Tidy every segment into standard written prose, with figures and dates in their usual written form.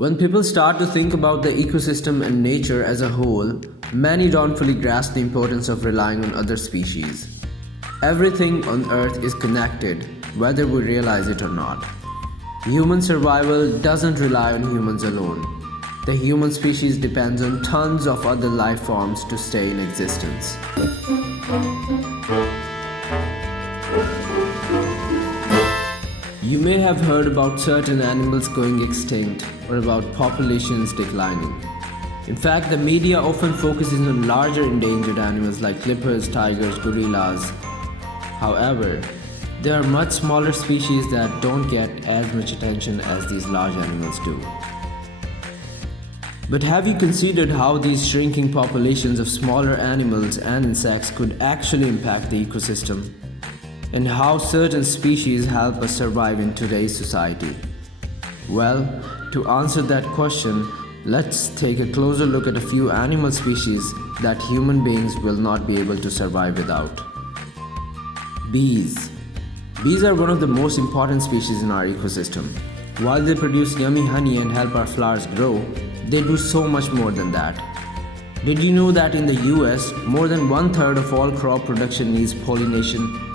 When people start to think about the ecosystem and nature as a whole, many don't fully grasp the importance of relying on other species. Everything on Earth is connected, whether we realize it or not. Human survival doesn't rely on humans alone. The human species depends on tons of other life forms to stay in existence. You may have heard about certain animals going extinct or about populations declining. In fact, the media often focuses on larger endangered animals like leopards, tigers, gorillas. However, there are much smaller species that don't get as much attention as these large animals do. But have you considered how these shrinking populations of smaller animals and insects could actually impact the ecosystem? And how certain species help us survive in today's society? Well, to answer that question, let's take a closer look at a few animal species that human beings will not be able to survive without. Bees. Bees are one of the most important species in our ecosystem. While they produce yummy honey and help our flowers grow, they do so much more than that. Did you know that in the US, more than 1/3 of all crop production needs pollination?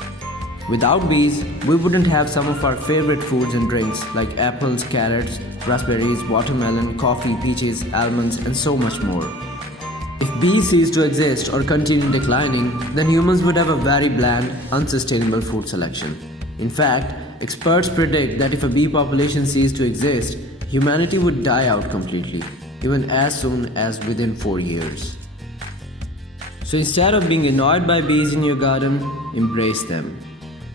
Without bees, we wouldn't have some of our favorite foods and drinks like apples, carrots, raspberries, watermelon, coffee, peaches, almonds, and so much more. If bees cease to exist or continue declining, then humans would have a very bland, unsustainable food selection. In fact, experts predict that if a bee population ceased to exist, humanity would die out completely, even as soon as within 4 years. So instead of being annoyed by bees in your garden, embrace them.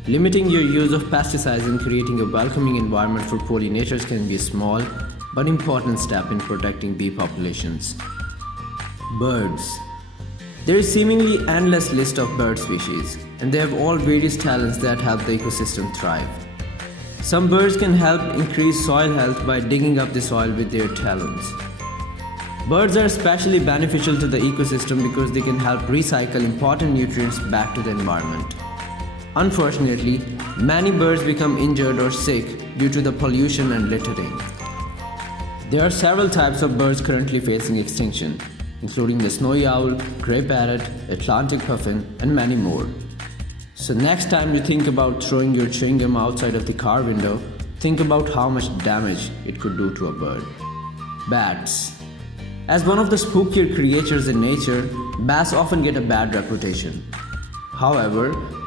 Limiting your use of pesticides and creating a welcoming environment for pollinators can be a small but important step in protecting bee populations. Birds. There is seemingly endless list of bird species, and they have all various talents that help the ecosystem thrive. Some birds can help increase soil health by digging up the soil with their talons. Birds are especially beneficial to the ecosystem because they can help recycle important nutrients back to the environment. Unfortunately, many birds become injured or sick due to the pollution and littering. There are several types of birds currently facing extinction, including the snowy owl, grey parrot, Atlantic puffin, and many more. So next time you think about throwing your chewing gum outside of the car window, think about how much damage it could do to a bird. Bats. As one of the spookier creatures in nature, bats often get a bad reputation. However,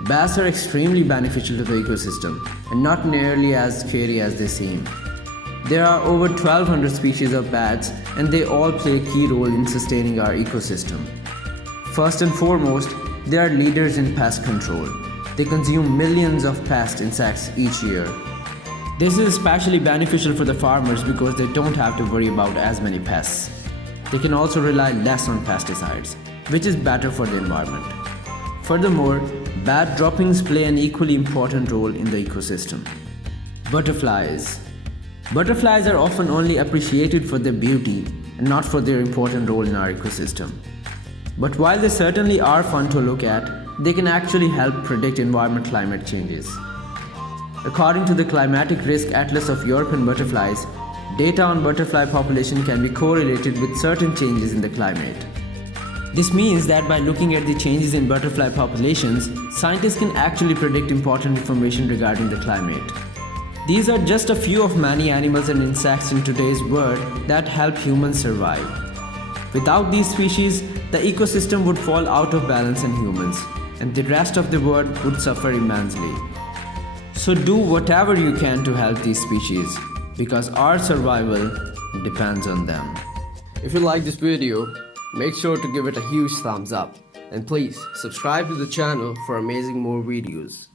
bats are extremely beneficial to the ecosystem and not nearly as scary as they seem. There are over 1,200 species of bats and they all play a key role in sustaining our ecosystem. First and foremost, they are leaders in pest control. They consume millions of pest insects each year. This is especially beneficial for the farmers because they don't have to worry about as many pests. They can also rely less on pesticides, which is better for the environment. Furthermore, bat droppings play an equally important role in the ecosystem. Butterflies. Butterflies are often only appreciated for their beauty and not for their important role in our ecosystem. But while they certainly are fun to look at, they can actually help predict climate changes. According to the Climatic Risk Atlas of European butterflies, data on butterfly population can be correlated with certain changes in the climate. This means that by looking at the changes in butterfly populations, scientists can actually predict important information regarding the climate. These are just a few of many animals and insects in today's world that help humans survive. Without these species, the ecosystem would fall out of balance in humans, and the rest of the world would suffer immensely. So do whatever you can to help these species, because our survival depends on them. If you like this video, make sure to give it a huge thumbs up, and please subscribe to the channel for amazing more videos.